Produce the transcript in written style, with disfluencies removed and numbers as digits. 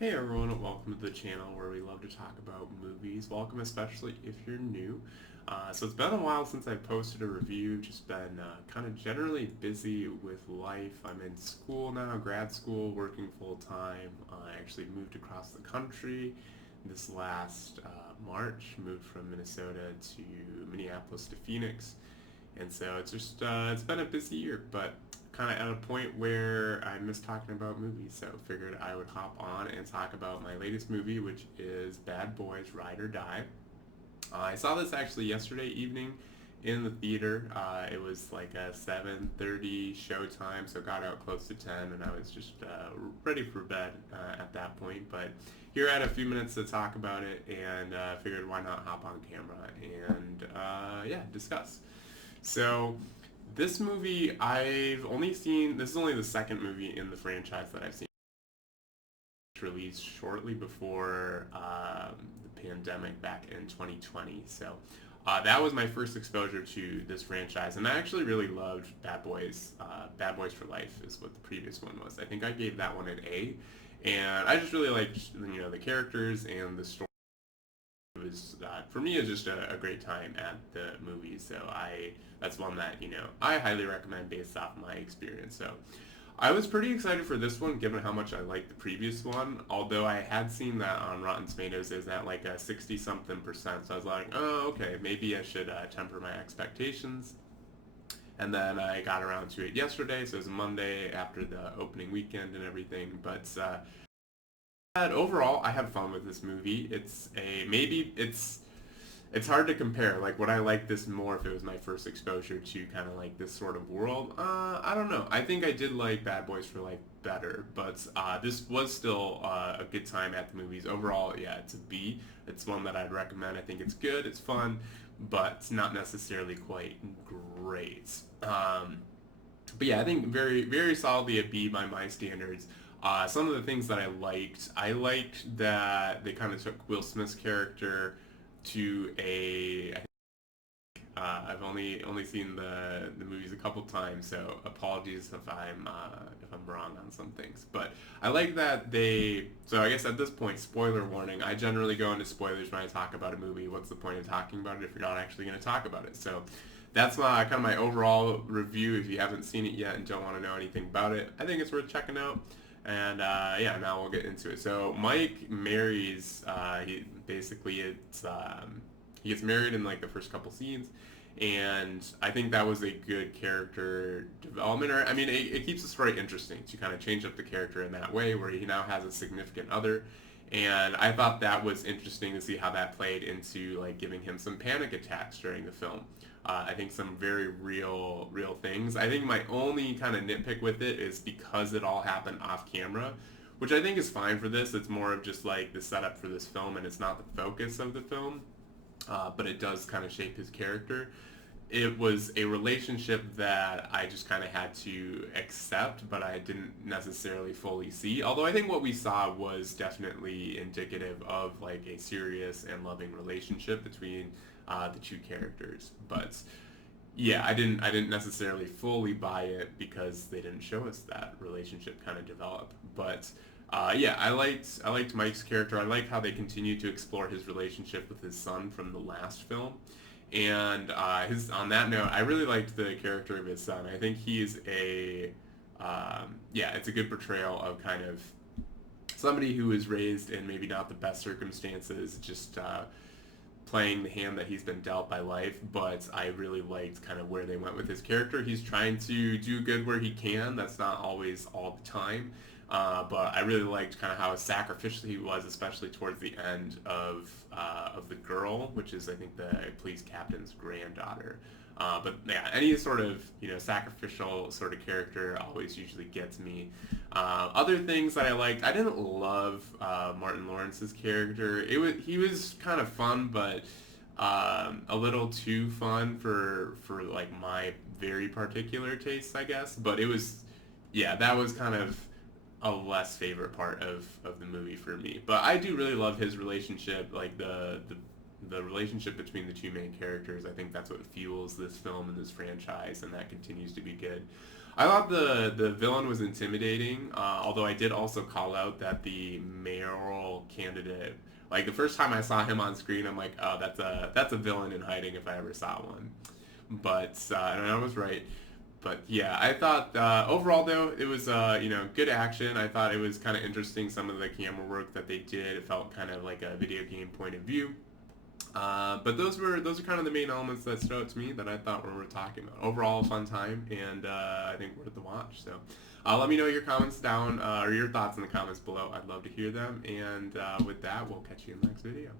Hey everyone, welcome to the channel where we love to talk about movies. Welcome especially if you're new. So it's been a while since I posted a review, just been kind of generally busy with life. I'm in school now, grad school, working full time. I actually moved across the country this last March, moved from Minnesota to Minneapolis to Phoenix. And so it's been a busy year, but kind of at a point where I miss talking about movies, so figured I would hop on and talk about my latest movie, which is Bad Boys: Ride or Die. I saw this actually yesterday evening in the theater. It was like a 7:30 showtime, so got out close to 10, and I was just ready for bed at that point. But here I had a few minutes to talk about it, and figured why not hop on camera and yeah, discuss. So this movie I've only seen. This is only the second movie in the franchise that I've seen released shortly before the pandemic back in 2020. So that was my first exposure to this franchise, and I actually really loved Bad Boys. Bad Boys for Life is what the previous one was. I think I gave that one an A, and I just really liked the characters and the story. It was for me, it's just a great time at the movies. So I that's one that I highly recommend based off my experience. So I was pretty excited for this one, given how much I liked the previous one. Although I had seen that on Rotten Tomatoes is at like a 60 something percent, so I was like, oh, okay, maybe I should temper my expectations. And then I got around to it yesterday, so it was a Monday after the opening weekend and everything. But overall, I had fun with this movie. It's hard to compare. Like, would I like this more if it was my first exposure to kind of like this sort of world? I don't know. I think I did like Bad Boys for Life better, but this was still a good time at the movies. Overall, yeah, it's a B. It's one that I'd recommend. I think it's good. It's fun, but it's not necessarily quite great. But yeah, I think very, very solidly a B by my standards. Some of the things that I liked that they kind of took Will Smith's character to I've only seen the movies a couple times, so apologies if I'm wrong on some things. But I like that they. So I guess at this point, spoiler warning. I generally go into spoilers when I talk about a movie. What's the point of talking about it if you're not actually going to talk about it? So that's my kind of my overall review. If you haven't seen it yet and don't want to know anything about it, I think it's worth checking out. And yeah, now we'll get into it. So Mike marries. He basically he gets married in like the first couple scenes, and I think that was a good character development. Or I mean, it keeps the story interesting to kind of change up the character in that way, where he now has a significant other. And I thought that was interesting to see how that played into like giving him some panic attacks during the film. I think some very real things. I think my only kind of nitpick with it is because it all happened off camera, which I think is fine for this. It's more of just like the setup for this film, and it's not the focus of the film, but it does kind of shape his character. It was a relationship that I just kind of had to accept, but I didn't necessarily fully see. Although I think what we saw was definitely indicative of like a serious and loving relationship between the two characters. But yeah, I didn't necessarily fully buy it because they didn't show us that relationship kind of develop. But yeah, I liked Mike's character. I like how they continue to explore his relationship with his son from the last film. And his on that note, I really liked the character of his son. I think he's a yeah, it's a good portrayal of kind of somebody who was raised in maybe not the best circumstances, just playing the hand that he's been dealt by life. But I really liked kind of where they went with his character. He's trying to do good where he can. That's not always all the time. But I really liked kind of how sacrificial he was, especially towards the end of the girl, which is I think the police captain's granddaughter. But yeah, any sort of sacrificial sort of character always usually gets me. Other things that I liked, I didn't love Martin Lawrence's character. He was kind of fun, but a little too fun for like my very particular tastes, I guess. But it was yeah, that was kind of a less favorite part of the movie for me. But I do really love his relationship, like the relationship between the two main characters. I think that's what fuels this film and this franchise, and that continues to be good. I thought the villain was intimidating, although I did also call out that the mayoral candidate, like the first time I saw him on screen, I'm like, oh, that's a villain in hiding if I ever saw one. But and I was right. But yeah, I thought overall though it was good action. I thought it was kind of interesting some of the camera work that they did. It felt kind of like a video game point of view. But those are kind of the main elements that stood out to me that I thought were worth talking about. Overall, a fun time, and I think worth the watch. So, let me know your comments down or your thoughts in the comments below. I'd love to hear them. And with that, we'll catch you in the next video.